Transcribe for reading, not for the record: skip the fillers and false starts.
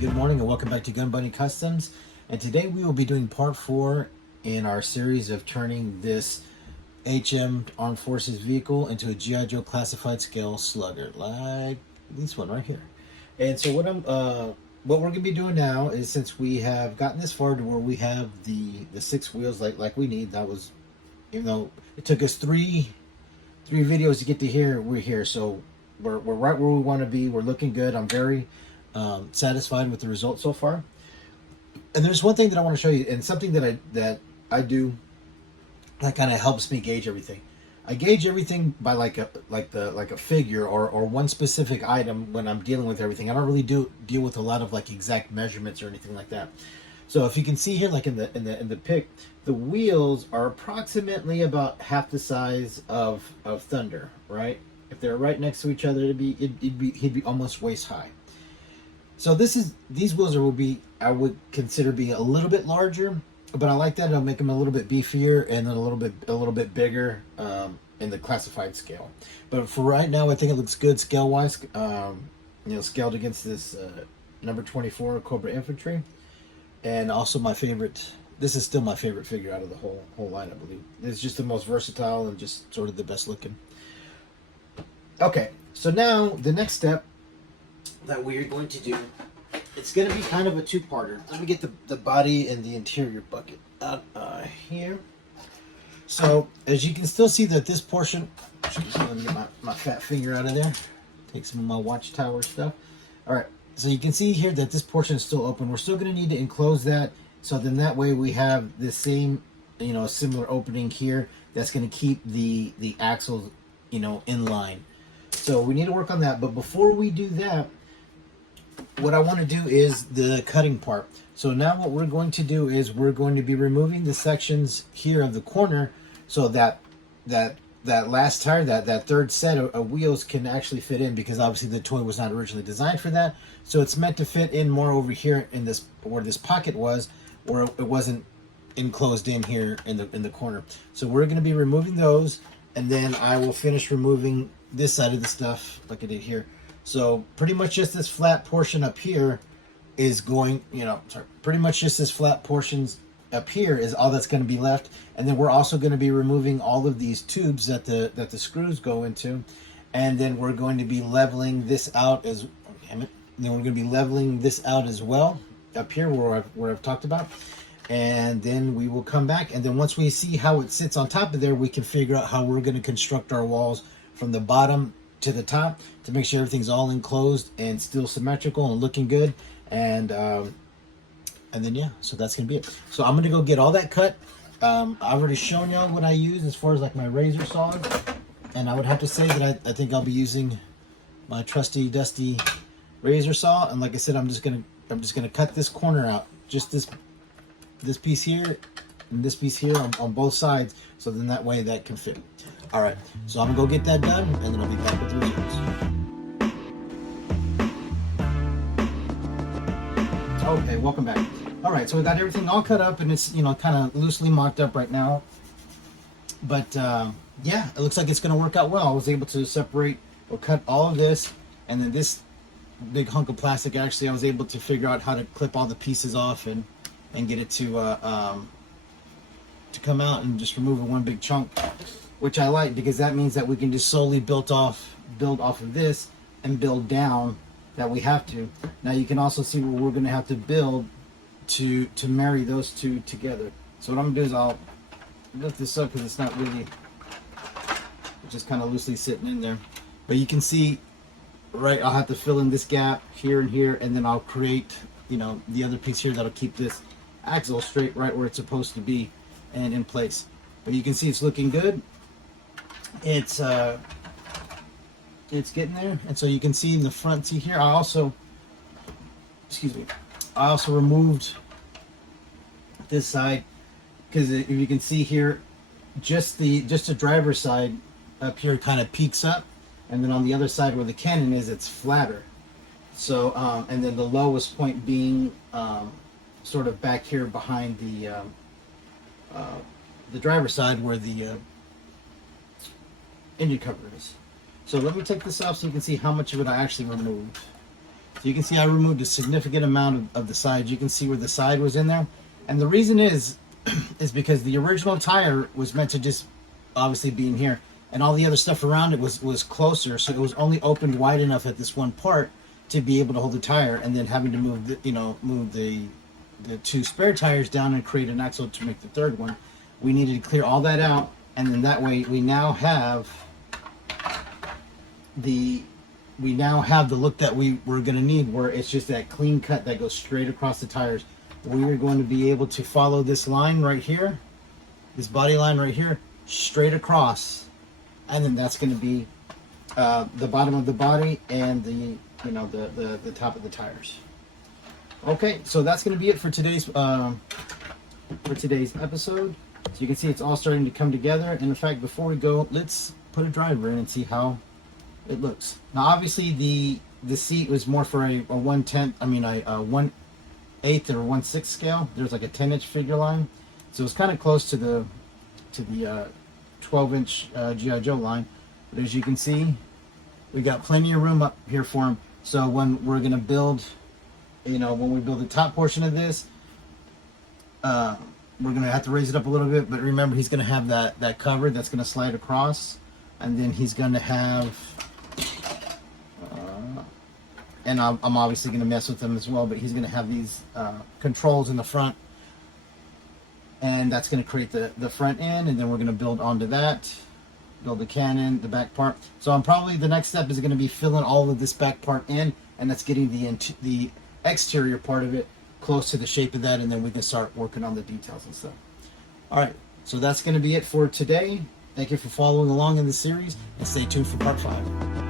Good morning and welcome back to Gun Bunny Customs. And today we will be doing part 4 in our series of turning this HM Armed Forces vehicle into a G.I. Joe classified scale slugger, like this one right here. And so what we're gonna be doing now is, since we have gotten this far to where we have the 6 wheels like we need, that was, even though it took us three videos to get to here, we're here. So we're right where we want to be. We're looking good. I'm very satisfied with the results so far. And there's one thing that I want to show you, and something that I do that kind of helps me gauge everything. I gauge everything by like a figure or one specific item when I'm dealing with everything. I don't really deal with a lot of like exact measurements or anything like that. So if you can see here, like in the pic, the wheels are approximately about half the size of Thunder, right? If they're right next to each other, he'd be almost waist high. So these wheels I would consider being a little bit larger, but I like that. It'll make them a little bit beefier and then a little bit bigger in the classified scale. But for right now, I think it looks good scale wise. Scaled against this number 24 Cobra Infantry, and also my favorite. This is still my favorite figure out of the whole line, I believe. It's just the most versatile and just sort of the best looking. Okay, so now the next step that we are going to do, it's going to be kind of a two-parter. Let me get the body and the interior bucket out here. So as you can still see that this portion, let me get my fat finger out of there, take some of my watchtower stuff. All right, so you can see here that this portion is still open. We're still going to need to enclose that, so then that way we have the same, similar opening here that's going to keep the axles, in line. So we need to work on that. But before we do that, what I want to do is the cutting part. So now what we're going to do is we're going to be removing the sections here of the corner, so that last tire, that third set of wheels can actually fit in, because obviously the toy was not originally designed for that. So it's meant to fit in more over here in this, where this pocket was, where it wasn't enclosed in here in the corner. So we're going to be removing those, and then I will finish removing this side of the stuff like I did here. So pretty much just this flat portion up here is going, pretty much just this flat portions up here is all that's going to be left. And then we're also going to be removing all of these tubes that the screws go into. And then we're going to be leveling this out as, then we're going to be leveling this out as well up here where I've talked about. And then we will come back, and then once we see how it sits on top of there, we can figure out how we're going to construct our walls from the bottom to the top to make sure everything's all enclosed and still symmetrical and looking good. And then yeah, so that's gonna be it. So I'm gonna go get all that cut. I've already shown y'all what I use as far as like my razor saws, and I would have to say that I think I'll be using my trusty dusty razor saw. And like I said, I'm just gonna cut this corner out, just this piece here and this piece here on both sides, so then that way that can fit. All right, so I'm gonna go get that done, and then I'll be back with the results. Okay, welcome back. All right, so we got everything all cut up, and it's kind of loosely mocked up right now. But yeah, it looks like it's gonna work out well. I was able to separate or cut all of this, and then this big hunk of plastic. Actually, I was able to figure out how to clip all the pieces off and get it to come out and just remove one big chunk, which I like, because that means that we can just slowly build off of this and build down that we have to. Now you can also see where we're going to have to build to marry those two together. So what I'm going to do is I'll lift this up, because it's not really, it's just kind of loosely sitting in there. But you can see, right, I'll have to fill in this gap here and here, and then I'll create, the other piece here that'll keep this axle straight right where it's supposed to be and in place. But you can see it's looking good. It's getting there. And so you can see in the front, see here, I also removed this side, because if you can see here, just the driver's side up here kind of peaks up, and then on the other side where the cannon is, it's flatter. So and then the lowest point being sort of back here behind the driver's side where the engine cover is. So let me take this off so you can see how much of it I actually removed. So you can see I removed a significant amount of the side. You can see where the side was in there. And the reason is because the original tire was meant to just obviously be in here. And all the other stuff around it was closer. So it was only opened wide enough at this one part to be able to hold the tire. And then having to move the two spare tires down and create an axle to make the third one. We needed to clear all that out. And then that way we now have the look that we were going to need, where it's just that clean cut that goes straight across the tires. We are going to be able to follow this line right here, this body line right here, straight across, and then that's going to be the bottom of the body and the top of the tires. Okay, so that's going to be it for today's episode. So you can see it's all starting to come together. And in fact, before we go, let's put a driver in and see how it looks. Now, obviously, the seat was more for a 1/10. I mean, a 1/8 or 1/6 scale. There's like a 10-inch figure line, so it's kind of close to the 12-inch GI Joe line. But as you can see, we got plenty of room up here for him. So when we're gonna build, when we build the top portion of this, we're gonna have to raise it up a little bit. But remember, he's gonna have that cover that's gonna slide across, and then he's gonna have. And I'm obviously going to mess with them as well, but he's going to have these controls in the front, and that's going to create the front end, and then we're going to build onto that, build the cannon, the back part. So the next step is going to be filling all of this back part in, and that's getting the exterior part of it close to the shape of that, and then we can start working on the details and stuff. All right, so that's going to be it for today. Thank you for following along in the series, and stay tuned for part 5.